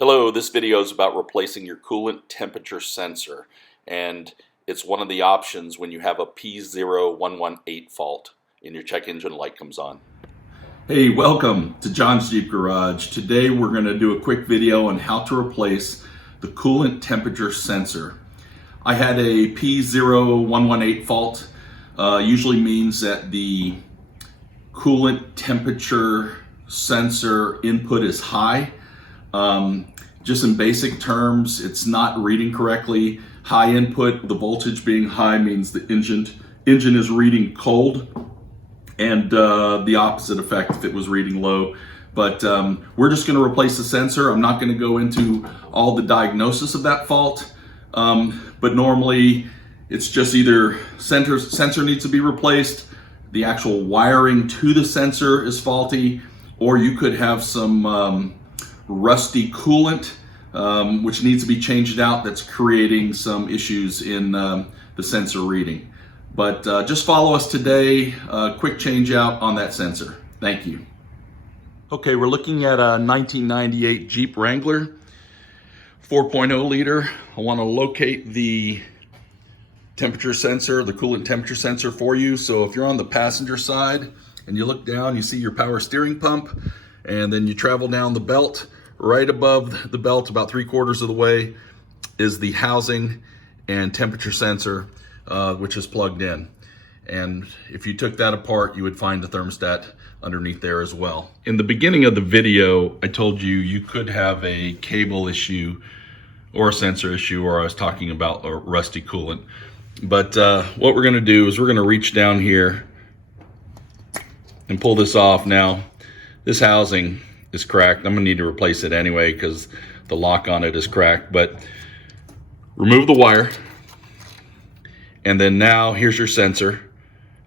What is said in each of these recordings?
Hello, this video is about replacing your coolant temperature sensor, and it's one of the options when you have a P0118 fault and your check engine light comes on. Hey, welcome to John's Jeep Garage. Today we're going to do a quick video on how to replace the coolant temperature sensor. I had a P0118 fault. Usually means that the coolant temperature sensor input is high. Just in basic terms, it's not reading correctly. High input, the voltage being high, means the engine is reading cold, and the opposite effect if it was reading low. But we're just going to replace the sensor. I'm not going to go into all the diagnosis of that fault, but normally it's just either sensor needs to be replaced, the actual wiring to the sensor is faulty, or you could have some rusty coolant which needs to be changed out, that's creating some issues in the sensor reading. But just follow us today, quick change out on that sensor. Thank you. Okay, we're looking at a 1998 Jeep Wrangler 4.0 liter. I want to locate the temperature sensor, the coolant temperature sensor for you. So if you're on the passenger side and you look down, you see your power steering pump, and then you travel down the belt. Right above the belt, about 3/4 of the way, is the housing and temperature sensor, which is plugged in. And if you took that apart, you would find the thermostat underneath there as well. In the beginning of the video, I told you you could have a cable issue or a sensor issue, or I was talking about a rusty coolant. But what we're gonna do is we're gonna reach down here and pull this off. Now, this housing is cracked. I'm gonna need to replace it anyway because the lock on it is cracked. But remove the wire, and then now here's your sensor,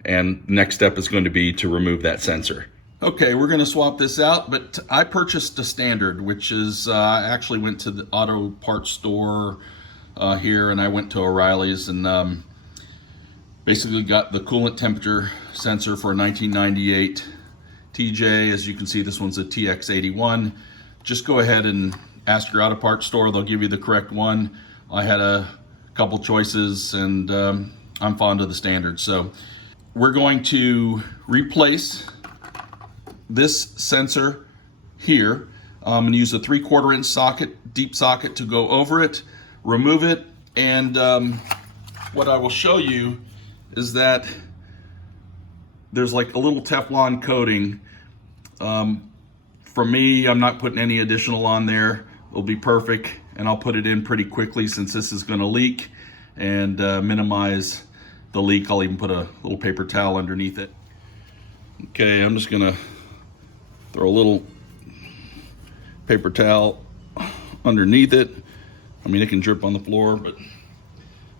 and next step is going to be to remove that sensor. Okay, we're gonna swap this out, but I purchased a standard, which is I actually went to the auto parts store here, and I went to O'Reilly's and basically got the coolant temperature sensor for a 1998 TJ. As you can see, this one's a TX81. Just go ahead and ask your auto parts store. They'll give you the correct one. I had a couple choices, and I'm fond of the standard. So we're going to replace this sensor here. I'm going to use a 3/4 inch socket, deep socket, to go over it, remove it, and what I will show you is that there's like a little Teflon coating. For me, I'm not putting any additional on there. It'll be perfect, and I'll put it in pretty quickly since this is gonna leak, and minimize the leak. I'll even put a little paper towel underneath it. Okay, I'm just gonna throw a little paper towel underneath it. I mean, it can drip on the floor, but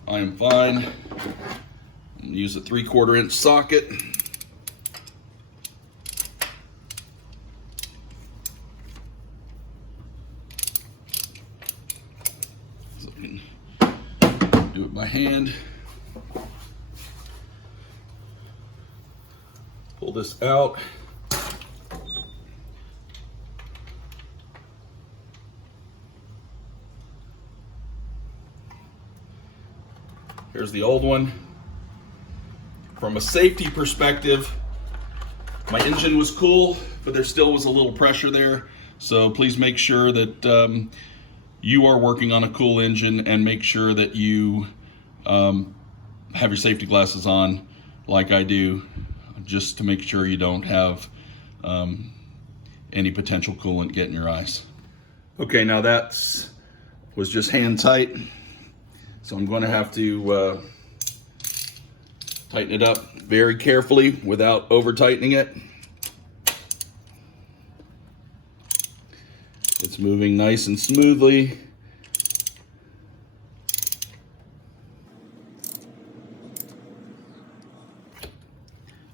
I am fine. Use a 3/4 inch socket. So I can do it by hand. Pull this out. Here's the old one. From a safety perspective, my engine was cool, but there still was a little pressure there. So please make sure that you are working on a cool engine, and make sure that you have your safety glasses on like I do, just to make sure you don't have any potential coolant get in your eyes. Okay, now was just hand tight. So I'm going to have to tighten it up very carefully without over tightening it. It's moving nice and smoothly.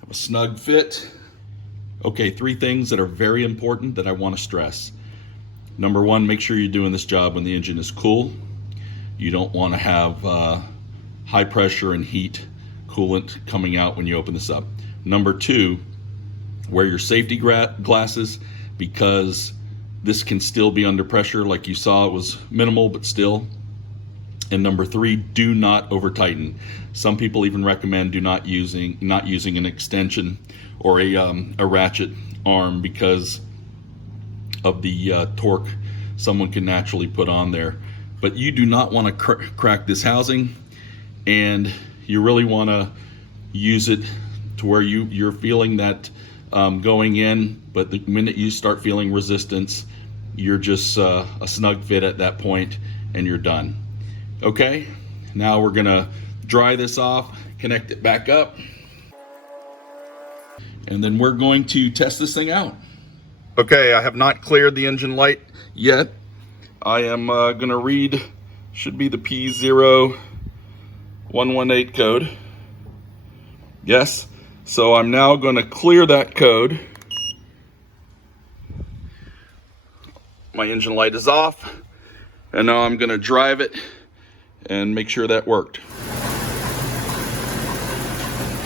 Have a snug fit. Okay, 3 things that are very important that I want to stress. Number 1, make sure you're doing this job when the engine is cool. You don't want to have high pressure and heat coolant coming out when you open this up. Number 2, wear your safety glasses, because this can still be under pressure. Like you saw, it was minimal, but still. And number 3, do not over tighten. Some people even recommend not using an extension or a ratchet arm because of the torque someone can naturally put on there. But you do not want to crack this housing, and you really want to use it to where you're feeling that going in, but the minute you start feeling resistance, you're just a snug fit at that point and you're done. Okay, now we're gonna dry this off, connect it back up, and then we're going to test this thing out. Okay, I have not cleared the engine light yet. I am gonna read, should be the P0118 code. Yes, so I'm now gonna clear that code. My engine light is off, and now I'm gonna drive it and make sure that worked.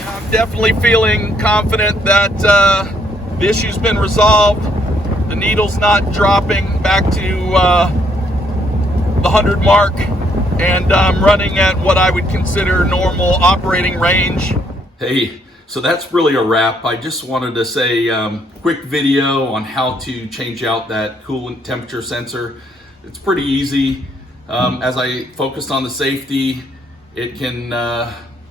I'm definitely feeling confident that the issue's been resolved. The needle's not dropping back to the 100 mark, and I'm running at what I would consider normal operating range. Hey, so that's really a wrap. I just wanted to say quick video on how to change out that coolant temperature sensor. It's pretty easy. As I focused on the safety, it can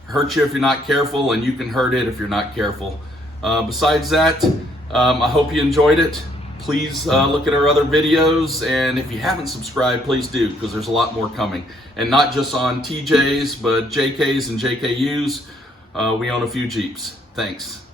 hurt you if you're not careful, and you can hurt it if you're not careful. Besides that, I hope you enjoyed it. Please look at our other videos, and if you haven't subscribed, please do, because there's a lot more coming. And not just on TJs, but JKs and JKUs. We own a few Jeeps. Thanks.